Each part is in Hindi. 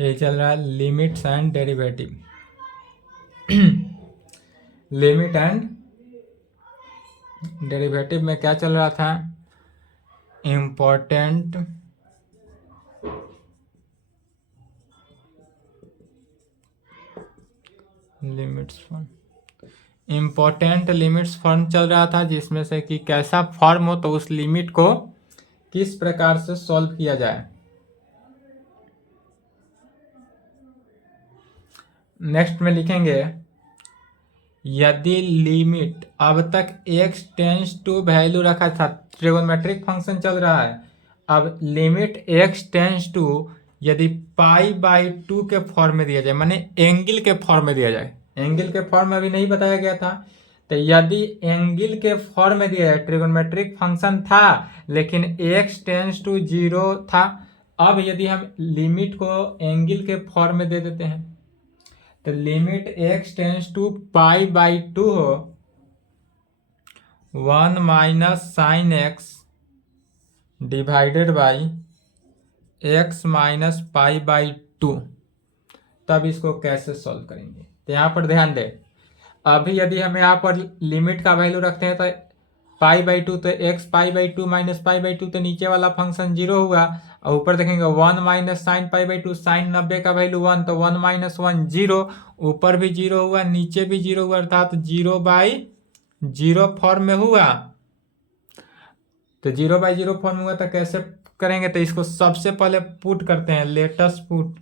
ये चल रहा है limits and derivative. Limit and derivative में क्या चल रहा था, important limits form, important limits form चल रहा था, जिसमें से कि कैसा फॉर्म हो तो उस लिमिट को किस प्रकार से सॉल्व किया जाए। नेक्स्ट में लिखेंगे, यदि लिमिट अब तक x टेंस टू वैल्यू रखा था, ट्रिगोनोमेट्रिक फंक्शन चल रहा है, अब लिमिट x टेंस टू यदि π/2 के फॉर्म में दिया जाए, माने एंगल के फॉर्म में दिया जाए, एंगल के फॉर्म में अभी नहीं बताया गया था, तो यदि एंगल के फॉर्म में दिया जाए, ट्रिगोनोमेट्रिक फंक्शन था लेकिन x टेंस टू 0 था, अब यदि हम लिमिट को एंगल के फॉर्म में दे देते हैं तो लिमिट x टेंस टू π/2 हो 1 minus sine x divided by x minus π/2, तब इसको कैसे सॉल्व करेंगे। तो यहाँ पर ध्यान दें, अभी यदि हम यहाँ पर लिमिट का वैल्यू रखते हैं तो π/2, तो x π/2 माइनस π/2, तो नीचे वाला फंक्शन 0 हुआ, और ऊपर देखेंगे 1 माइनस साइन π/2, साइन 90 का वैल्यू 1, तो 1 माइनस 1 0, ऊपर भी 0 हुआ नीचे भी 0 हुआ, अर्थात 0/0 फॉर्म में हुआ। तो 0/0 फॉर्म हुआ तो कैसे करेंगे, तो इसको सबसे पहले पुट करते हैं, लेटस पुट।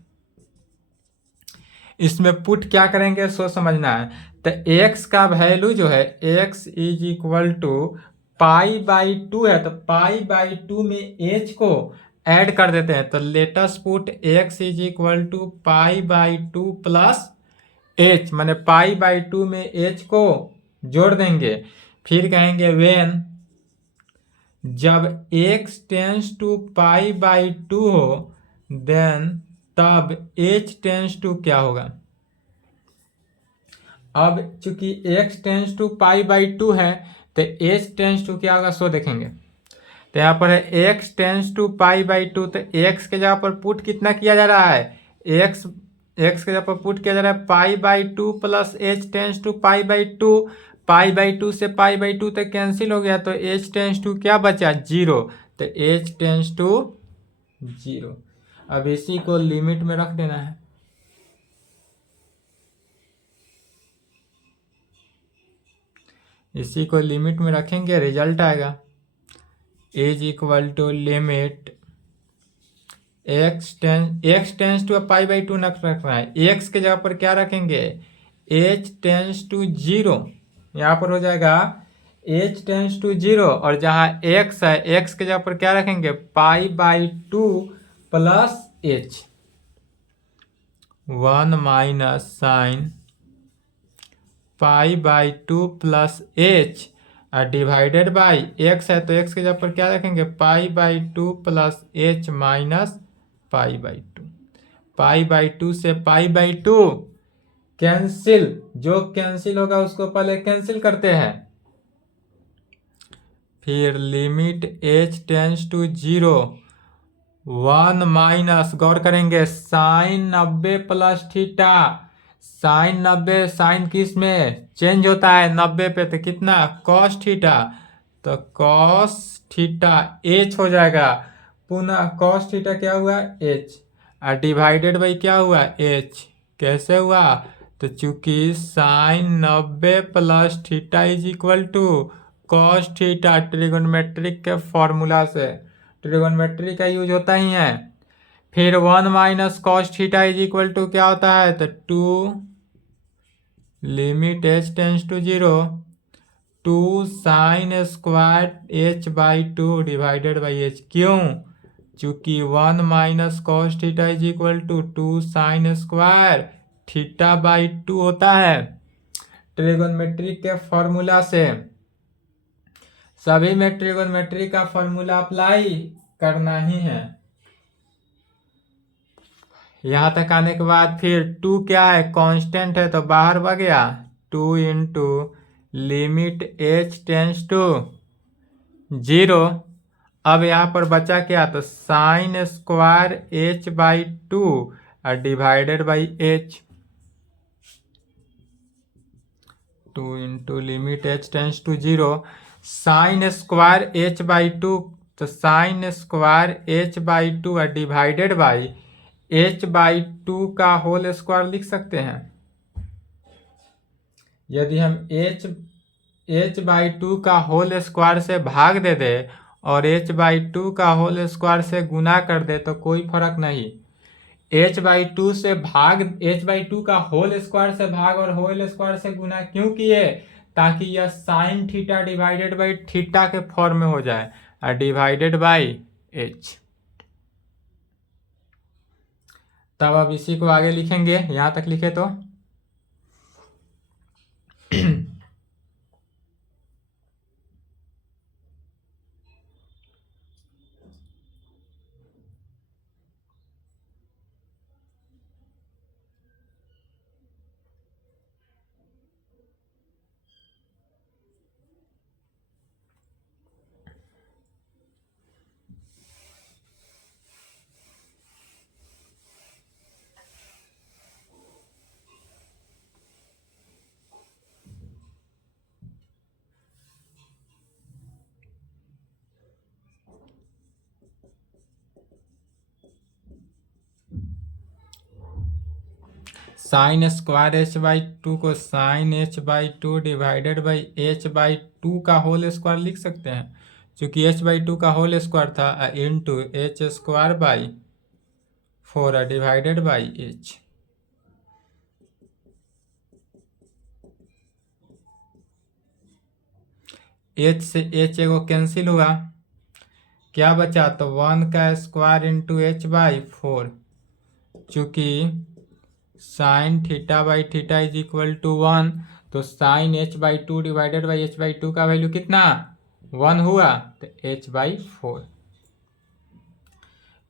इसमें पुट क्या करेंगे सो समझना है। तो x का वैल्यू जो है x इज इक्वल टू π/2 है, तो π/2 में h को ऐड कर देते हैं, तो let's put x is equal to π/2 plus h, माने π/2 में h को जोड़ देंगे, फिर कहेंगे वेन जब x टेंस टू π/2 हो देन तब h टेंस टू क्या होगा। अब चूंकि x टेंस टू π/2 है तो h टेंस टू क्या होगा सो देखेंगे। तो यहाँ पर है x टेंस टू π/2, तो x के जगह पर पुट कितना किया जा रहा है, x के जगह पर पुट किया जा रहा है π/2 प्लस h टेंस टू π/2, π/2 से π/2 तक कैंसिल हो गया, तो h टेंस टू क्या बचा 0, तो h टेंस टू 0। अब इसी को लिमिट में रख देना है, इसी को लिमिट में रखेंगे, रिजल्ट आएगा is equal to limit x tends to π/2 न रखना है, x के जगह पर क्या रखेंगे h टेंस टू 0, यहाँ पर हो जाएगा h टेंस टू 0, और जहाँ x है x के जगह पर क्या रखेंगे π/2 plus h, 1 minus sine π/2 plus h divided by x है, तो x के जगह पर क्या रखेंगे π/2 प्लस h माइनस π/2, π/2 से π/2 कैंसिल, जो कैंसिल होगा उसको पहले कैंसिल करते हैं, फिर limit h tends to 0 1 minus, गौर करेंगे sine 90 plus theta, sine 90, sine किस में चेंज होता है 90 पे, तो कितना कॉस थीटा, तो कॉस थीटा h हो जाएगा, पुनः कॉस थीटा क्या हुआ h, और डिवाइडेड बाई क्या हुआ h, कैसे हुआ, तो चूंकि sine 90 plus theta is equal to cos theta, trigonometric के फॉर्मूला से, ट्रिगोनोमेट्री का यूज होता ही है, फिर 1 minus cos theta is equal to क्या होता है, तो 2 limit h tends to 0 2 sine square h/2 divided by h, क्यों, चूंकि 1 minus cos theta is equal to 2 sine square θ/2 होता है ट्रिगोनोमेट्री के फॉर्मूला से। सभी में ट्रिगोनोमेट्री का फॉर्मूला अप्लाई करना ही है। यहाँ तक आने के बाद फिर 2 क्या है कांस्टेंट है, तो बाहर बह गया 2 into limit h tends to 0, अब यहाँ पर बचा क्या, तो साइन स्क्वायर h/2 और divided by h, 2 into limit h tends to 0 sine square h by 2, तो साइन स्क्वायर एच बाई 2 और डिवाइडेड बाई एच बाई 2 का होल स्क्वायर लिख सकते हैं। यदि हम एच बाई 2 का होल स्क्वायर से भाग दे दे और एच बाई 2 का होल स्क्वायर से गुना कर दे तो कोई फर्क नहीं। एच बाई 2 से भाग, एच बाई 2 का होल स्क्वायर से भाग और होल स्क्वायर से गुना क्यों किए, ताकि यह sine theta divided by theta के फॉर्म में हो जाए और डिवाइडेड बाई एच। तब अब इसी को आगे लिखेंगे, यहां तक लिखे तो साइन स्क्वायर एच बाई 2 को sine h by 2 divided by h by 2 का होल स्क्वायर लिख सकते हैं, क्योंकि एच बाई 2 का होल स्क्वायर था, into H square by 4 divided by H. H से एच एगो कैंसिल हुआ, क्या बचा, तो 1 का स्क्वायर इंटू एच बाई 4, चूंकि sine theta by theta is equal to 1, तो sine h by 2 divided by h by 2 का वैल्यू कितना 1 हुआ, तो एच बाई 4।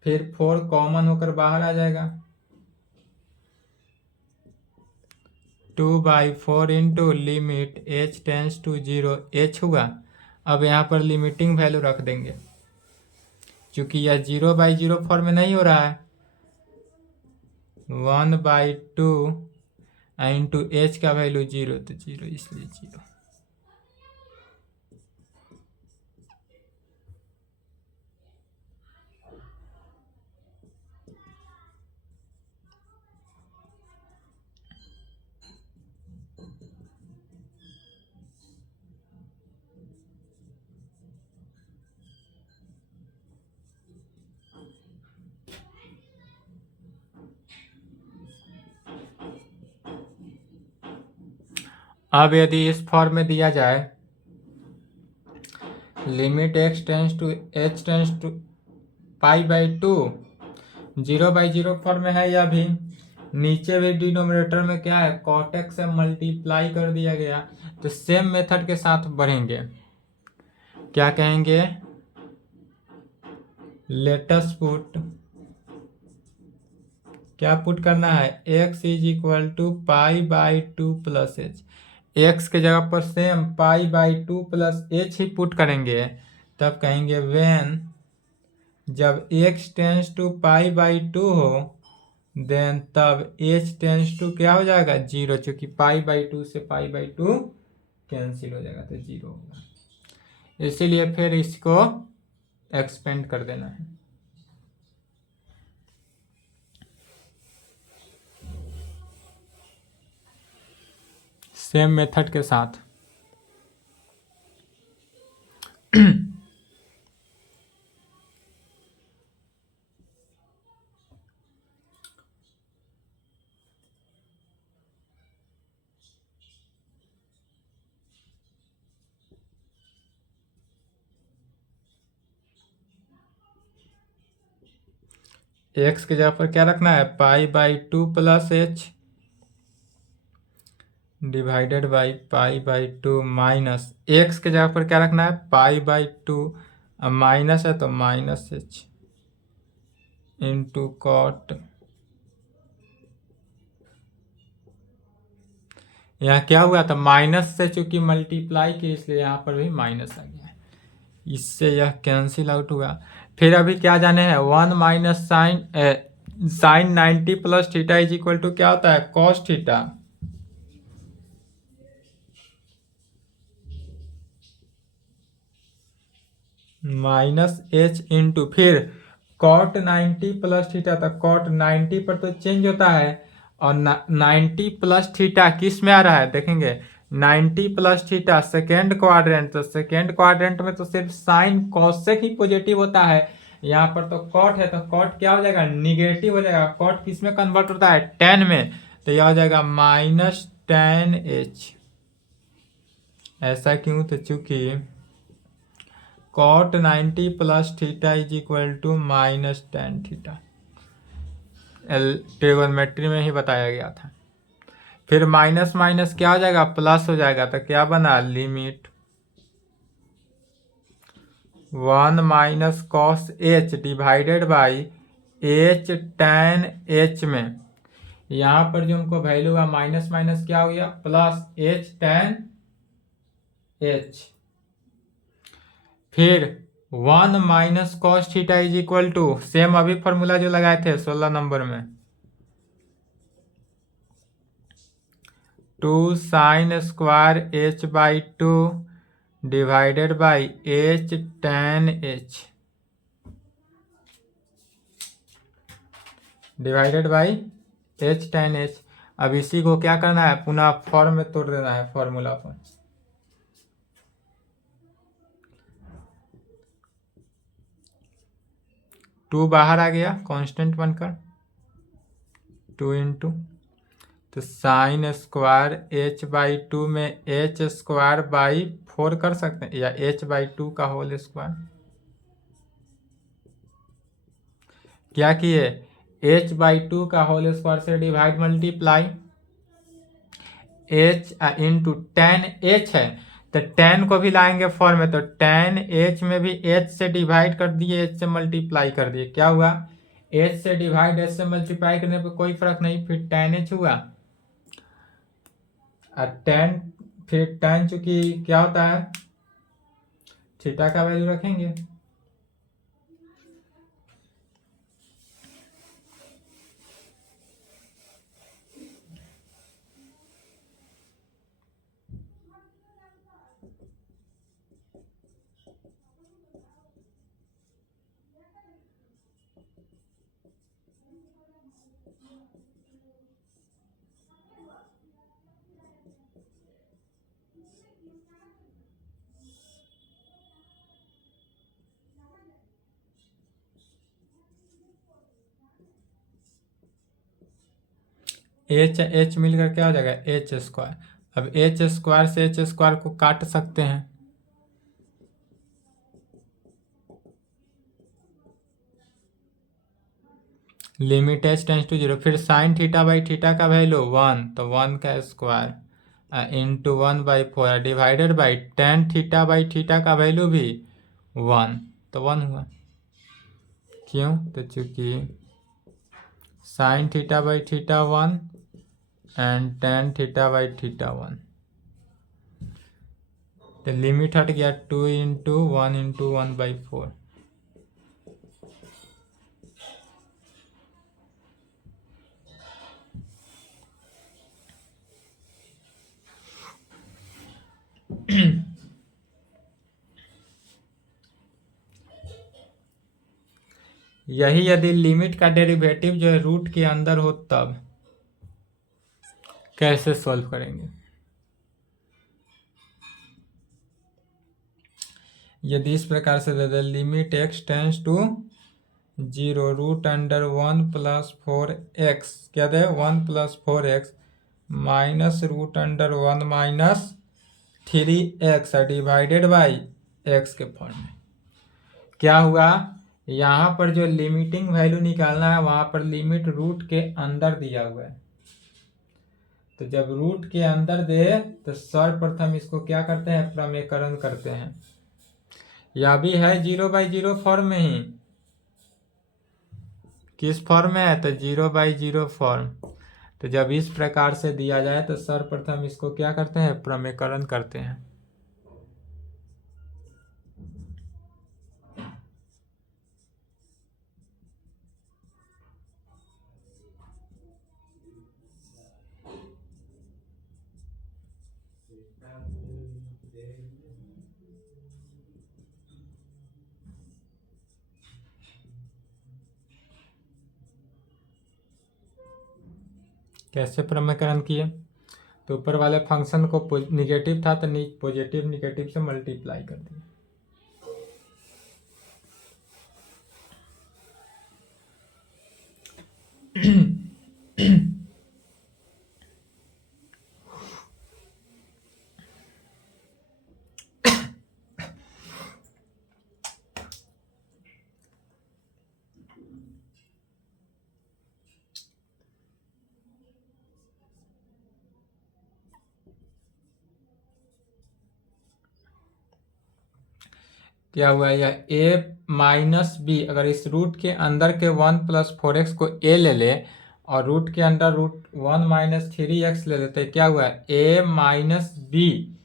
फिर 4 कॉमन होकर बाहर आ जाएगा, 2 by 4 into limit h tends to 0 h हुआ। अब यहाँ पर लिमिटिंग वैल्यू रख देंगे, क्योंकि यह 0 बाई 0 फॉर्म में नहीं हो रहा है, 1 बाई 2 इंटू एच का वैल्यू 0, तो 0 इसलिए 0। अब यदि इस फॉर्म में दिया जाए limit x tends to h tends to pi by 2, 0 by 0 form में है, या भी नीचे भी डिनोमिनेटर में क्या है कॉट एक्स से मल्टीप्लाई कर दिया गया, तो सेम मेथड के साथ बढ़ेंगे। क्या कहेंगे, लेटस पुट, क्या पुट करना है, x is equal to pi by 2 plus h, x के जगह पर same pi by 2 plus h ही पुट करेंगे। तब कहेंगे व्हेन, जब x tends to pi by 2 हो, देन तब h टेंस टू क्या हो जाएगा 0, चूंकि पाई बाई 2 से पाई बाई 2 कैंसिल हो जाएगा तो 0 होगा। इसीलिए फिर इसको एक्सपेंड कर देना है। सेम मेथड के साथ एक्स के जगह पर क्या रखना है, पाई by 2 plus H divided by pi by 2 minus, x के जगह पर क्या रखना है, पाई बाई 2, माइनस है तो माइनस एच इंटू कॉट, यहाँ क्या हुआ था माइनस से चूंकि मल्टीप्लाई की, इसलिए यहाँ पर भी माइनस आ गया, इससे यह कैंसिल आउट हुआ। फिर अभी क्या जाने हैं, 1 minus sine sine 90 plus theta is equal to क्या होता है, cos theta minus h into फिर कॉट 90 प्लस थीटा, तो कॉट 90 पर तो चेंज होता है, और 90 प्लस थीटा किस में आ रहा है देखेंगे, 90 प्लस थीटा सेकेंड क्वाड्रेंट, तो सेकेंड क्वाड्रेंट में तो सिर्फ साइन कॉसेक ही पॉजिटिव होता है, यहाँ पर तो कॉट है, तो कॉट क्या हो जाएगा, निगेटिव हो जाएगा। कॉट किस में कन्वर्ट होता है, टेन में, तो यह हो जाएगा माइनस टेन एच। ऐसा क्यों, तो चूंकि cot 90 plus theta is equal to minus tan theta, trigonometry में ही बताया गया था। फिर माइनस माइनस क्या हो जाएगा, प्लस हो जाएगा, तो क्या बना, limit 1 minus cos H divided by h tan H में, यहाँ पर जो हमको वैल्यू हुआ माइनस माइनस क्या हो गया, प्लस एच टेन एच। फिर 1 minus cos theta is equal to same अभी फॉर्मूला जो लगाए थे 16 नंबर में, 2 sine square h by 2 divided by h tan h divided by h tan h. अब इसी को क्या करना है, पुनः फॉर्म में तोड़ देना है फॉर्मूला पर। टू बाहर आ गया कांस्टेंट बनकर, 2 इंटू, तो साइन स्क्वायर एच बाई 2 में एच स्क्वायर बाई 4 कर सकते हैं, या एच बाई 2 का होल स्क्वायर। क्या किए, एच बाई 2 का होल स्क्वायर से divide multiply H into ten H है, तो टेन को भी लाएंगे फॉर्म में, तो टेन एच में भी एच से डिवाइड कर दिए, एच से मल्टीप्लाई कर दिए, क्या हुआ, एच से डिवाइड एच से मल्टीप्लाई करने पर कोई फर्क नहीं, फिर टेन एच हुआ। और टेन, फिर टेन चूंकि क्या होता है, थीटा का वैल्यू रखेंगे, एच एच मिलकर क्या हो जाएगा, एच स्क्वायर। अब एच स्क्वायर से एच स्क्वायर को काट सकते हैं, limit h tends to zero, फिर साइन थीटा बाई थीटा का वैल्यू 1, तो 1 का square into 1 by 4 divided by tan theta by theta का वैल्यू भी 1, तो 1 हुआ। क्यों, तो चूंकि sine theta by theta 1 and tan theta by theta 1, तो लिमिट हट गया 2 इंटू 1 बाई 4। यही यदि लिमिट का डेरिवेटिव जो है रूट के अंदर हो तब कैसे सॉल्व करेंगे। यदि इस प्रकार से दे दे, limit x tends to zero root under 1 plus 4x, क्या दे 1 plus 4x minus root under 1 minus 3x divided by x के फॉर्म में। क्या हुआ, यहाँ पर जो लिमिटिंग वैल्यू निकालना है वहां पर लिमिट रूट के अंदर दिया हुआ है, तो जब रूट के अंदर दे तो सर्वप्रथम इसको क्या करते हैं, प्रमेयकरण करते हैं। यह भी है 0/0 फॉर्म में ही, किस फॉर्म में है, तो 0/0 फॉर्म। तो जब इस प्रकार से दिया जाए तो सर्वप्रथम इसको क्या करते हैं, प्रमेयकरण करते हैं। कैसे प्रमेयकरण किए? तो ऊपर वाले फंक्शन को निगेटिव था तो पॉजिटिव निगेटिव से मल्टीप्लाई कर दिए। क्या हुआ? यह a माइनस बी, अगर इस रूट के अंदर के 1 + 4x को a ले ले और रूट के अंदर √1 - 3x ले लेते, क्या हुआ? a माइनस बी,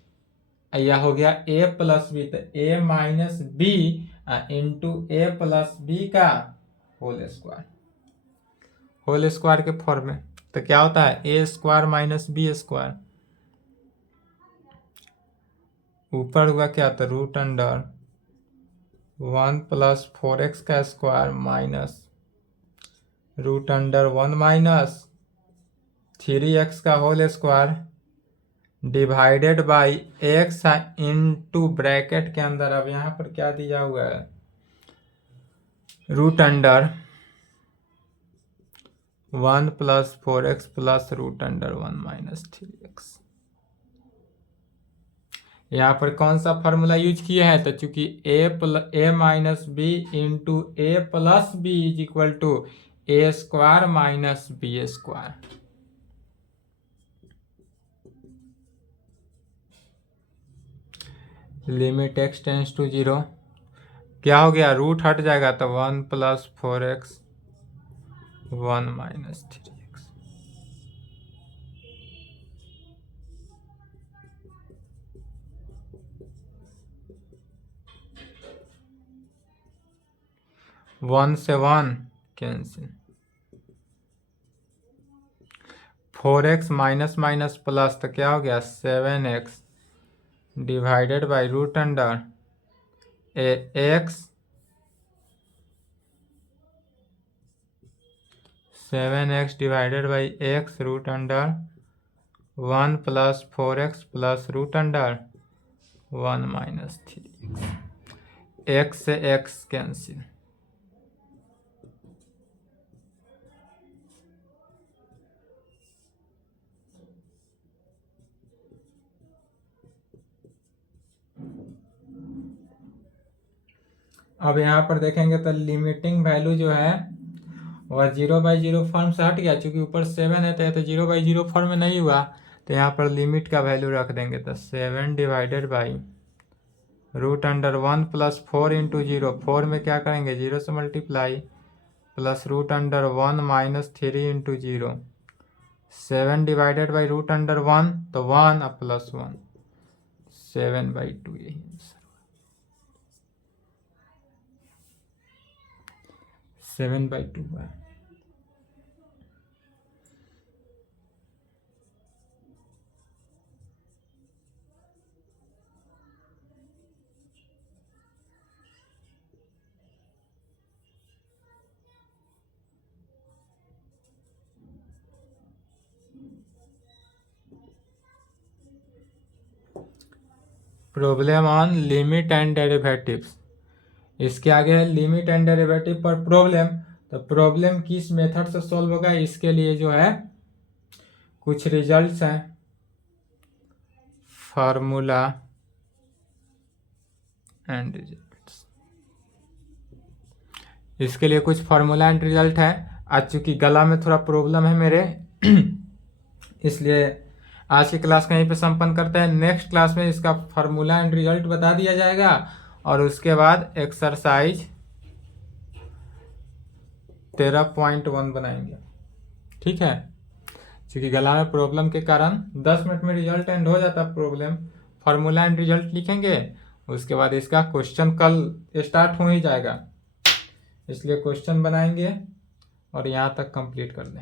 यह हो गया a + b, तो a minus b into a + b का होल स्क्वायर के फॉर्म में। तो क्या होता है? a² - b²। ऊपर हुआ क्या? तो √1 + 4x का स्क्वायर माइनस √1 - 3x का whole square divided by x into bracket के अंदर। अब यहाँ पर क्या दिया हुआ है? √1 + 4x + √1 - 3x। यहाँ पर कौन सा फॉर्मूला यूज किए हैं? तो चूंकि a minus b into a plus b is equal to a² - b²। Limit x tends to 0, क्या हो गया? रूट हट जाएगा तो 1 + 4x 1 - 3x। वन से 1 cancel. 4x minus minus plus, तो क्या हो गया? 7x divided by √x 7x divided by x √1 + 4x + √1 - 3x। x से x कैंसिल। अब यहाँ पर देखेंगे तो लिमिटिंग वैल्यू जो है वह 0/0 फॉर्म से हट गया। चूंकि ऊपर 7 है तो 0/0 फॉर्म में नहीं हुआ, तो यहाँ पर लिमिट का वैल्यू रख देंगे। तो 7 डिवाइडेड बाई √1 + 4 इंटू 0, 4 में क्या करेंगे? 0 से multiply, plus √1 - 3 into 0, 7 divided by √1 तो 1 और प्लस 1 7/2। यही आंसर 7/2 है। Problem on limit and derivatives. इसके आगे है लिमिट एंड डेरिवेटिव पर प्रॉब्लम। तो प्रॉब्लम किस मेथड से सॉल्व होगा? इसके लिए जो है कुछ रिजल्ट्स हैं। फार्मूला एंड रिजल्ट्स, इसके लिए कुछ फार्मूला एंड रिजल्ट है। आज चूंकि गला में थोड़ा प्रॉब्लम है मेरे इसलिए आज की क्लास कहीं पे संपन्न करते हैं। नेक्स्ट क्लास में इसका फार्मूला एंड रिजल्ट बता दिया जाएगा और उसके बाद एक्सरसाइज 13.1 बनाएंगे। ठीक है, क्योंकि गला में प्रॉब्लम के कारण 10 मिनट में रिजल्ट एंड हो जाता प्रॉब्लम। फार्मूला एंड रिजल्ट लिखेंगे, उसके बाद इसका क्वेश्चन कल स्टार्ट हो ही जाएगा, इसलिए क्वेश्चन बनाएंगे और यहाँ तक कंप्लीट कर दें।